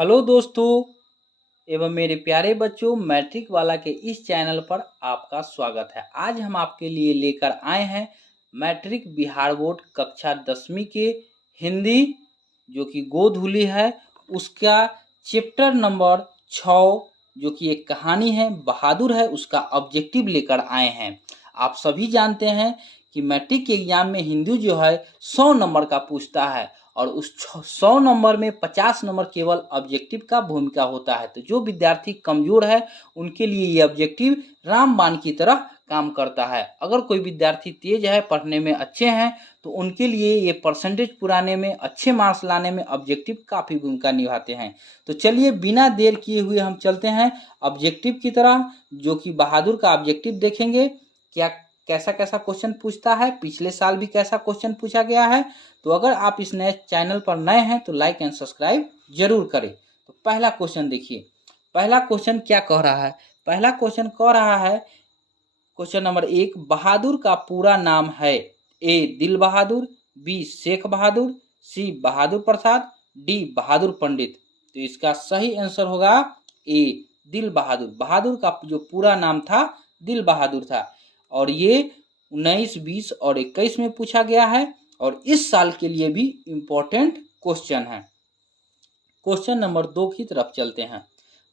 Hello दोस्तों एवं मेरे प्यारे बच्चों, मैट्रिक वाला के इस चैनल पर आपका स्वागत है। आज हम आपके लिए लेकर आए हैं मैट्रिक बिहार बोर्ड कक्षा 10वीं के हिंदी जो कि गोधूली है, उसका चैप्टर नंबर 6 जो कि एक कहानी है बहादुर है, उसका ऑब्जेक्टिव लेकर आए हैं। आप सभी जानते हैं कि मैट्रिक के एग्जाम में हिंदी जो है 100 नंबर का पूछता है और उस 100 नंबर में 50 नंबर केवल ऑब्जेक्टिव का भूमिका होता है। तो जो विद्यार्थी कमजोर है उनके लिए ये ऑब्जेक्टिव रामबाण की तरह काम करता है। अगर कोई विद्यार्थी तेज है, पढ़ने में अच्छे हैं, तो उनके लिए ये परसेंटेज पुराने में अच्छे मार्क्स लाने में ऑब्जेक्टिव काफ़ी भूमिका निभाते हैं। तो चलिए बिना देर किए हुए हम चलते हैं ऑब्जेक्टिव की तरह, जो कि बहादुर का ऑब्जेक्टिव देखेंगे। क्या कैसा कैसा क्वेश्चन पूछता है, पिछले साल भी कैसा क्वेश्चन पूछा गया है। तो अगर आप इस नए चैनल पर नए हैं तो लाइक एंड सब्सक्राइब जरूर करें। तो पहला क्वेश्चन देखिए, पहला क्वेश्चन क्या कह रहा है। पहला क्वेश्चन कह रहा है, क्वेश्चन नंबर 1, बहादुर का पूरा नाम है। ए दिल बहादुर, बी शेख बहादुर, सी बहादुर प्रसाद, डी बहादुर पंडित। तो इसका सही आंसर होगा ए दिल बहादुर। बहादुर का जो पूरा नाम था दिल बहादुर था और ये 19, 20 और 21 में पूछा गया है और इस साल के लिए भी इम्पोर्टेंट क्वेश्चन है। क्वेश्चन नंबर 2 की तरफ चलते हैं।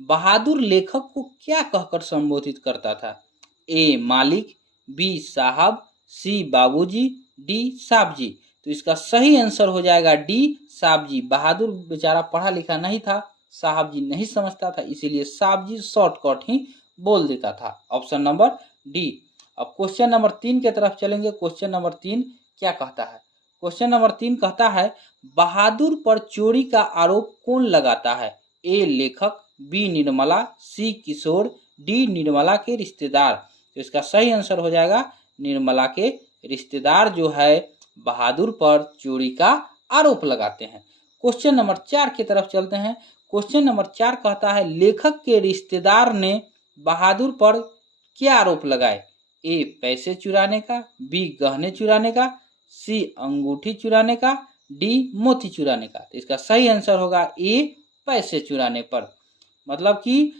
बहादुर लेखक को क्या कहकर संबोधित करता था। ए मालिक, बी साहब, सी बाबूजी, डी साहब जी। तो इसका सही आंसर हो जाएगा डी साहब जी। बहादुर बेचारा पढ़ा लिखा नहीं था, साहब जी नहीं समझता था, इसीलिए साहब जी शॉर्टकट ही बोल देता था। Option number D. अब क्वेश्चन नंबर 3 की तरफ चलेंगे। क्वेश्चन नंबर 3 क्या कहता है। क्वेश्चन नंबर 3 कहता है, बहादुर पर चोरी का आरोप कौन लगाता है। ए लेखक, बी निर्मला, सी किशोर, डी निर्मला के रिश्तेदार। तो इसका सही आंसर हो जाएगा निर्मला के रिश्तेदार जो है बहादुर पर चोरी का आरोप लगाते हैं। क्वेश्चन नंबर 4 की तरफ चलते हैं। क्वेश्चन नंबर 4 कहता है, लेखक के रिश्तेदार ने बहादुर पर क्या आरोप लगाए। ए पैसे चुराने का, बी गहने चुराने का, सी अंगूठी चुराने का, डी मोती चुराने का। तो इसका सही आंसर होगा ए पैसे चुराने पर। मतलब कि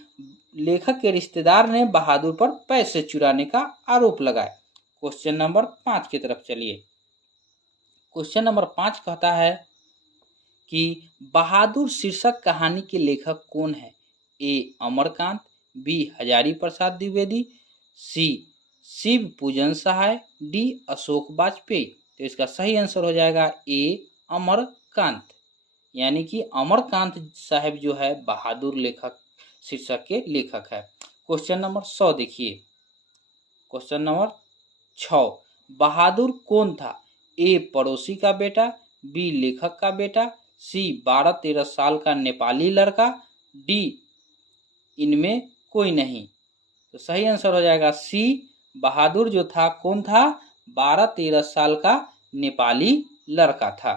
लेखक के रिश्तेदार ने बहादुर पर पैसे चुराने का आरोप लगाया। क्वेश्चन नंबर 5 की तरफ चलिए। क्वेश्चन नंबर 5 कहता है कि बहादुर शीर्षक कहानी के लेखक कौन है। ए अमरकांत, बी हजारी प्रसाद द्विवेदी, सी शिव पूजन सहाय, डी अशोक वाजपेयी। तो इसका सही आंसर हो जाएगा ए अमरकांत। यानी कि अमरकांत साहब जो है बहादुर लेखक शीर्षक के लेखक है। क्वेश्चन नंबर 100 देखिए। क्वेश्चन नंबर 6, बहादुर कौन था। ए पड़ोसी का बेटा, बी लेखक का बेटा, सी 12-13 साल का नेपाली लड़का, डी इनमें कोई नहीं। तो सही आंसर हो जाएगा सी, बहादुर जो था कौन था, 12-13 साल का नेपाली लड़का था।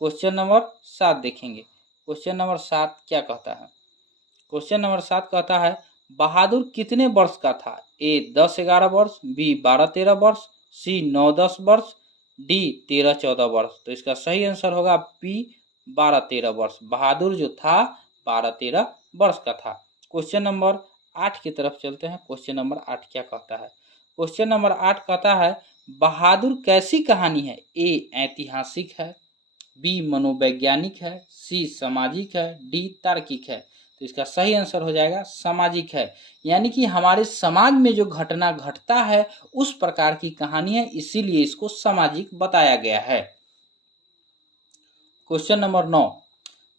क्वेश्चन नंबर 7 देखेंगे। क्वेश्चन नंबर 7 क्या कहता है। क्वेश्चन नंबर 7 कहता है, बहादुर कितने वर्ष का था। ए 10-11 वर्ष, बी 12-13 वर्ष, सी 9-10 वर्ष, डी 13-14 वर्ष। तो इसका सही आंसर होगा बी 12-13 वर्ष। बहादुर जो था 12-13 वर्ष का था। क्वेश्चन नंबर 8 की तरफ चलते हैं। क्वेश्चन नंबर 8 क्या कहता है। क्वेश्चन नंबर 8 कहता है, बहादुर कैसी कहानी है। ए ऐतिहासिक है, बी मनोवैज्ञानिक है, सी सामाजिक है, डी तार्किक है। तो इसका सही आंसर हो जाएगा सामाजिक है। यानी कि हमारे समाज में जो घटना घटता है उस प्रकार की कहानी है, इसीलिए इसको सामाजिक बताया गया है। क्वेश्चन नंबर 9,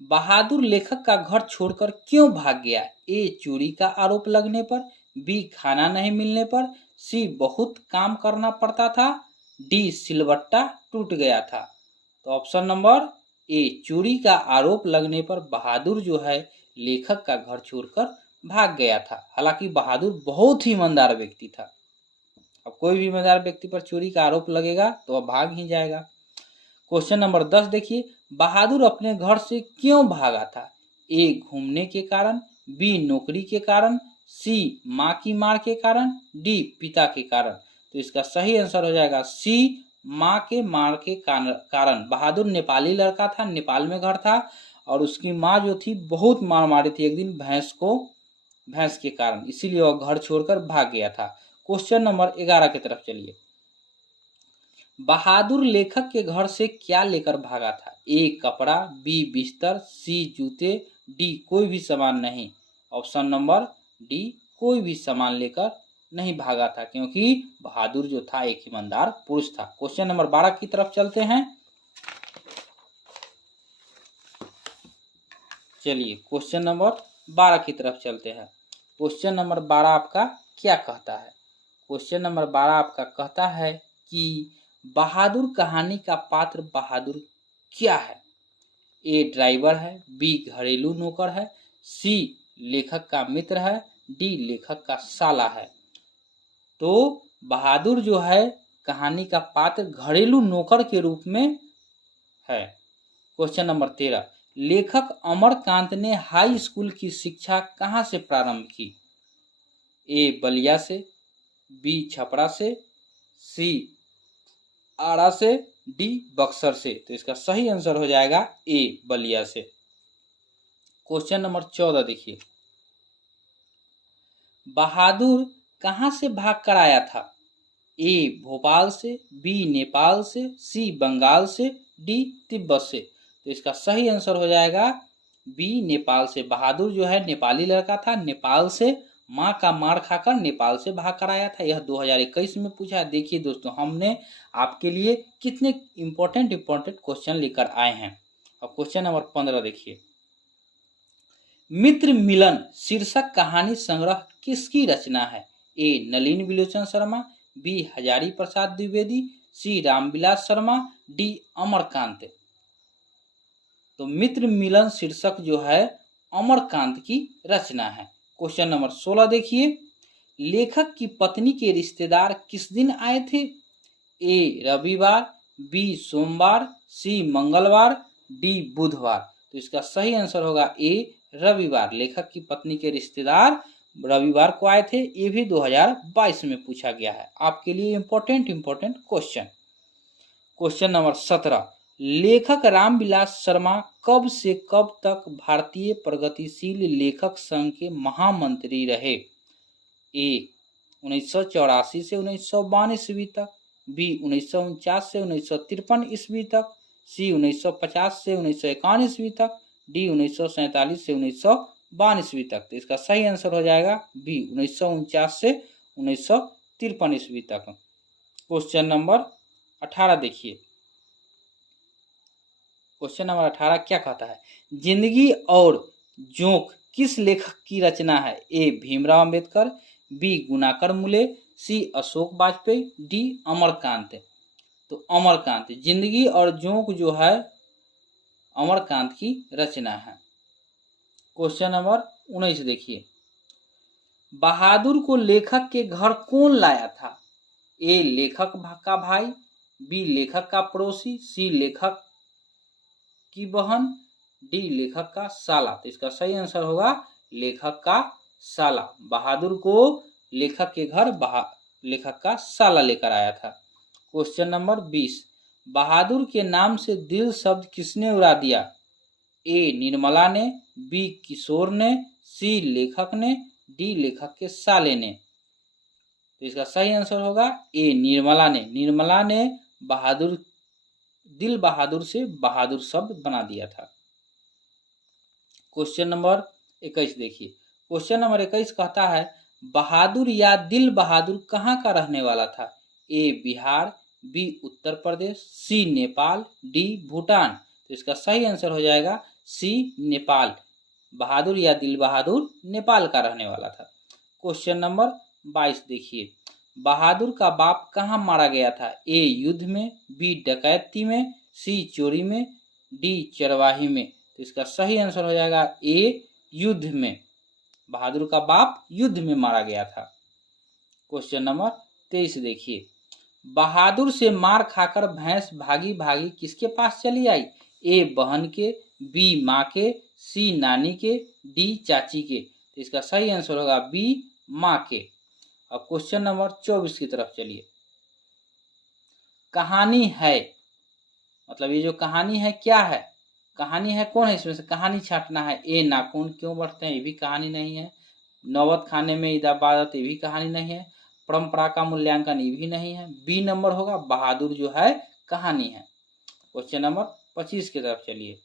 बहादुर लेखक का घर छोड़कर क्यों भाग गया। ए चोरी का आरोप लगने पर, बी खाना नहीं मिलने पर, सी बहुत काम करना पड़ता था, डी सिलबट्टा टूट गया था। तो ऑप्शन नंबर ए चोरी का आरोप लगने पर बहादुर जो है लेखक का घर छोड़कर भाग गया था। हालांकि बहादुर बहुत ही ईमानदार व्यक्ति था। अब कोई भी ईमानदार व्यक्ति पर चोरी का आरोप लगेगा तो वह भाग ही जाएगा। क्वेश्चन नंबर 10 देखिए, बहादुर अपने घर से क्यों भागा था। ए घूमने के कारण, बी नौकरी के कारण, सी माँ की मार के कारण, डी पिता के कारण। तो इसका सही आंसर हो जाएगा सी माँ के मार के कारण। बहादुर नेपाली लड़का था, नेपाल में घर था और उसकी माँ जो थी बहुत मार मारी थी एक दिन भैंस के कारण, इसीलिए वह घर छोड़कर भाग गया था। क्वेश्चन नंबर 11 की तरफ चलिए। बहादुर लेखक के घर से क्या लेकर भागा था? ए कपड़ा, बी बिस्तर, सी जूते, डी कोई भी सामान नहीं। ऑप्शन नंबर डी कोई भी सामान लेकर नहीं भागा था, क्योंकि बहादुर जो था एक ईमानदार पुरुष था। क्वेश्चन नंबर 12 की तरफ चलते हैं। चलिए क्वेश्चन नंबर 12 की तरफ चलते हैं। क्वेश्चन नंबर 12 आपका क्या कहता है? क्वेश्चन नंबर 12 आपका कहता है कि बहादुर कहानी का पात्र बहादुर क्या है? ए ड्राइवर है, बी घरेलू नौकर है, सी लेखक का मित्र है, डी लेखक का साला है। तो बहादुर जो है कहानी का पात्र घरेलू नौकर के रूप में है। क्वेश्चन नंबर 13, लेखक अमरकांत ने हाई स्कूल की शिक्षा कहाँ से प्रारंभ की? ए बलिया से, बी छपरा से, सी आरा से, डी बक्सर से। तो इसका सही आंसर हो जाएगा ए बलिया से। क्वेश्चन नंबर 14 देखिए, बहादुर कहाँ से भाग कर आया था? ए भोपाल से, बी नेपाल से, सी बंगाल से, डी तिब्बत से। तो इसका सही आंसर हो जाएगा बी नेपाल से। बहादुर जो है नेपाली लड़का था, नेपाल से माँ का मार खाकर नेपाल से भाग कर आया था। यह 2021 में पूछा है। देखिए दोस्तों, हमने आपके लिए कितने इम्पोर्टेंट क्वेश्चन लेकर आए हैं। अब क्वेश्चन नंबर 15 देखिए, मित्र मिलन शीर्षक कहानी संग्रह किसकी रचना है? ए नलिन विलोचन शर्मा, बी हजारी प्रसाद द्विवेदी, सी रामविलास शर्मा, डी अमरकांत। तो मित्र मिलन शीर्षक जो है अमरकांत की रचना है। क्वेश्चन नंबर 16 देखिए, लेखक की पत्नी के रिश्तेदार किस दिन आए थे? ए रविवार, बी सोमवार, सी मंगलवार, डी बुधवार। तो इसका सही आंसर होगा ए रविवार। लेखक की पत्नी के रिश्तेदार रविवार को आए थे। ये भी 2022 में पूछा गया है। आपके लिए इम्पोर्टेंट क्वेश्चन। क्वेश्चन नंबर 17, लेखक रामविलास शर्मा कब से कब तक भारतीय प्रगतिशील लेखक संघ के महामंत्री रहे? ए 1984 से 1952 ईस्वी तक, बी 1949 से 1953 ईस्वी तक, सी 1950 से 1951 ईस्वी तक, डी 1947 से 1952 ईस्वी तक। तो इसका सही आंसर हो जाएगा बी 1949 से 1953 ईस्वी तक। क्वेश्चन नंबर 18 देखिए, क्वेश्चन नंबर 18 क्या कहता है? जिंदगी और जोंक किस लेखक की रचना है? ए भीमराव अंबेडकर, बी गुणाकर मुले, सी अशोक वाजपेयी, डी अमरकांत। तो अमरकांत, जिंदगी और जोंक जो है अमरकांत की रचना है। क्वेश्चन नंबर 19 देखिए, बहादुर को लेखक के घर कौन लाया था? ए लेखक का भाई, बी लेखक का पड़ोसी, सी लेखक की बहन, डी लेखक का साला। तो इसका सही आंसर होगा लेखक का साला। बहादुर को लेखक के घर लेखक का साला लेकर आया था। क्वेश्चन नंबर 20, बहादुर के नाम से दिल शब्द किसने उड़ा दिया? ए निर्मला ने, बी किशोर ने, सी लेखक ने, डी लेखक के साले ने। तो इसका सही आंसर होगा ए निर्मला ने। निर्मला ने दिल बहादुर से बहादुर शब्द बना दिया था। क्वेश्चन नंबर 21 देखिए, क्वेश्चन नंबर 21 कहता है, बहादुर या दिल बहादुर कहाँ का रहने वाला था? ए बिहार, बी उत्तर प्रदेश, सी नेपाल, डी भूटान। तो इसका सही आंसर हो जाएगा सी नेपाल। बहादुर या दिल बहादुर नेपाल का रहने वाला था। क्वेश्चन नंबर 22 देखिए, बहादुर का बाप कहाँ मारा गया था? ए युद्ध में, बी डकैती में, सी चोरी में, डी चरवाही में। तो इसका सही आंसर हो जाएगा ए युद्ध में। बहादुर का बाप युद्ध में मारा गया था। क्वेश्चन नंबर 23 देखिए, बहादुर से मार खाकर भैंस भागी भागी किसके पास चली आई? ए बहन के, बी माँ के, सी नानी के, डी चाची के। तो इसका सही आंसर होगा बी माँ के। अब क्वेश्चन नंबर 24 की तरफ चलिए, कहानी है, मतलब ये जो कहानी है क्या है? कहानी है, कौन है इसमें से? कहानी छाटना है। ए नाखून क्यों बढ़ते हैं, ये भी कहानी नहीं है। नौबत खाने में इबादत, ये भी कहानी नहीं है। परंपरा का मूल्यांकन, ये भी नहीं है। बी नंबर होगा बहादुर जो है कहानी है। क्वेश्चन नंबर 25 की तरफ चलिए।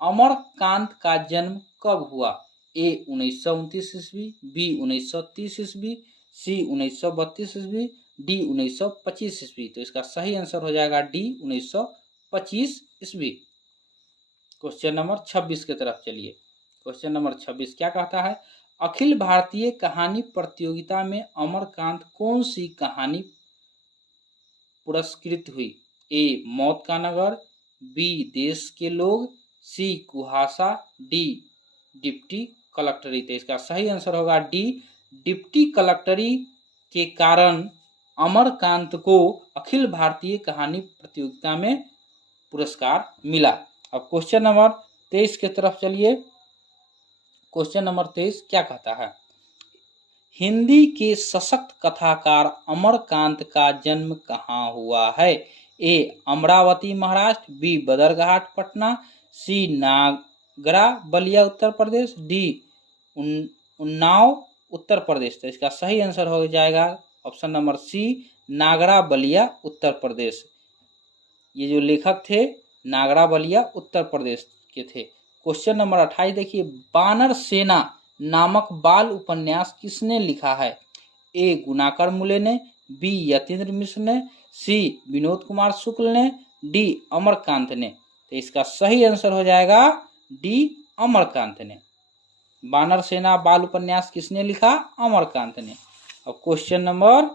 अमरकांत का जन्म कब हुआ? ए 1929 ईस्वी, बी 1930 ईस्वी, सी 1932 ईस्वी, डी 1925 ईस्वी। तो इसका सही आंसर हो जाएगा डी 1925 ईस्वी। क्वेश्चन नंबर 26 की तरफ चलिए। क्वेश्चन नंबर 26 क्या कहता है? अखिल भारतीय कहानी प्रतियोगिता में अमरकांत कौन सी कहानी पुरस्कृत हुई? ए मौत का नगर, बी देश के लोग, सी कुहासा, डी डिप्टी कलेक्टरी। तो इसका सही आंसर होगा डी डिप्टी कलेक्टरी के कारण अमरकांत को अखिल भारतीय कहानी प्रतियोगिता में पुरस्कार मिला। अब क्वेश्चन नंबर 23 की तरफ चलिए। क्वेश्चन नंबर 23 क्या कहता है? हिंदी के सशक्त कथाकार अमरकांत का जन्म कहाँ हुआ है? ए अमरावती महाराष्ट्र, बी बदरघाट पटना, सी नागरा बलिया उत्तर प्रदेश, डी उन्नाव उत्तर प्रदेश। तो इसका सही आंसर हो जाएगा ऑप्शन नंबर सी नागरा बलिया उत्तर प्रदेश। ये जो लेखक थे नागरा बलिया उत्तर प्रदेश के थे। क्वेश्चन नंबर 28 देखिए। बानर सेना नामक बाल उपन्यास किसने लिखा है? ए गुणाकर मुले ने, बी यतीन्द्र मिश्र ने, सी विनोद कुमार शुक्ल ने, डी अमरकांत ने। तो इसका सही आंसर हो जाएगा डी अमरकांत ने। बानर सेना बाल उपन्यास किसने लिखा? अमरकांत ने। अब क्वेश्चन नंबर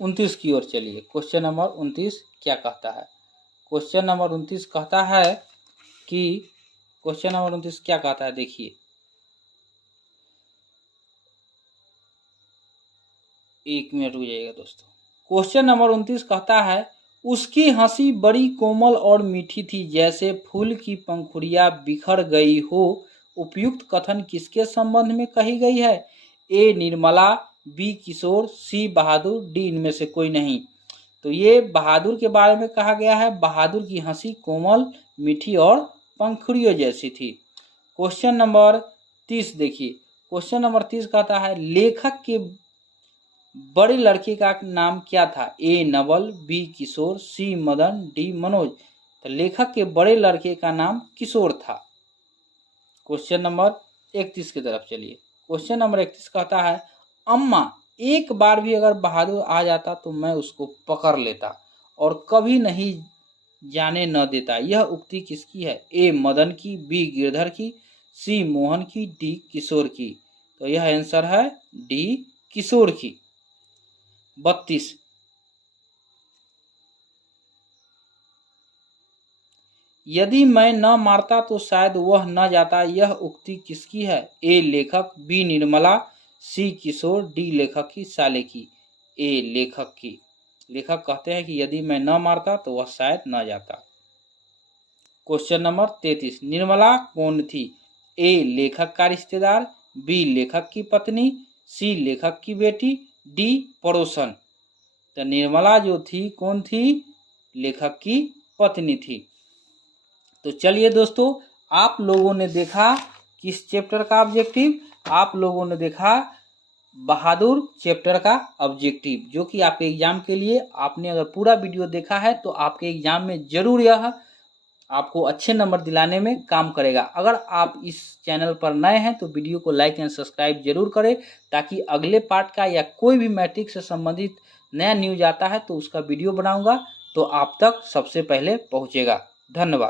29 की ओर चलिए। क्वेश्चन नंबर 29 क्या कहता है? क्वेश्चन नंबर 29 कहता है कि क्वेश्चन नंबर 29 क्या कहता है देखिए। एक मिनट रुक जाइएगा दोस्तों। क्वेश्चन नंबर 29 कहता है उसकी हंसी बड़ी कोमल और मीठी थी, जैसे फूल की पंखुड़ियां बिखर गई हो। उपयुक्त कथन किसके संबंध में कही गई है? ए निर्मला, बी किशोर, सी बहादुर, डी इनमें से कोई नहीं। तो ये बहादुर के बारे में कहा गया है। बहादुर की हंसी कोमल, मीठी और पंखुड़ियों जैसी थी। क्वेश्चन नंबर 30 देखिए। क्वेश्चन नंबर 30 कहता है लेखक के बड़े लड़के का नाम क्या था? ए नवल, बी किशोर, सी मदन, डी मनोज। तो लेखक के बड़े लड़के का नाम किशोर था। क्वेश्चन नंबर 31 की तरफ चलिए। क्वेश्चन नंबर 31 कहता है अम्मा एक बार भी अगर बहादुर आ जाता तो मैं उसको पकड़ लेता और कभी नहीं जाने न देता। यह उक्ति किसकी है? ए मदन की, बी गिरधर की, सी मोहन की, डी किशोर की। तो यह आंसर है डी किशोर की। 32 यदि मैं न मारता तो शायद वह न जाता। यह उक्ति किसकी है? ए लेखक, बी निर्मला, सी किशोर, डी लेखक की साले की। ए लेखक की। लेखक कहते हैं कि यदि मैं न मारता तो वह शायद न जाता। क्वेश्चन नंबर 33 निर्मला कौन थी? ए लेखक का रिश्तेदार, बी लेखक की पत्नी, सी लेखक की बेटी, डी पड़ोसन। तो निर्मला जो थी कौन थी? लेखक की पत्नी थी। तो चलिए दोस्तों, आप लोगों ने देखा किस चैप्टर का ऑब्जेक्टिव? आप लोगों ने देखा बहादुर चैप्टर का ऑब्जेक्टिव, जो कि आपके एग्जाम के लिए आपने अगर पूरा वीडियो देखा है तो आपके एग्जाम में जरूर यह आपको अच्छे नंबर दिलाने में काम करेगा। अगर आप इस चैनल पर नए हैं तो वीडियो को लाइक एंड सब्सक्राइब जरूर करें, ताकि अगले पार्ट का या कोई भी मैट्रिक से संबंधित नया न्यूज आता है तो उसका वीडियो बनाऊंगा तो आप तक सबसे पहले पहुंचेगा। धन्यवाद।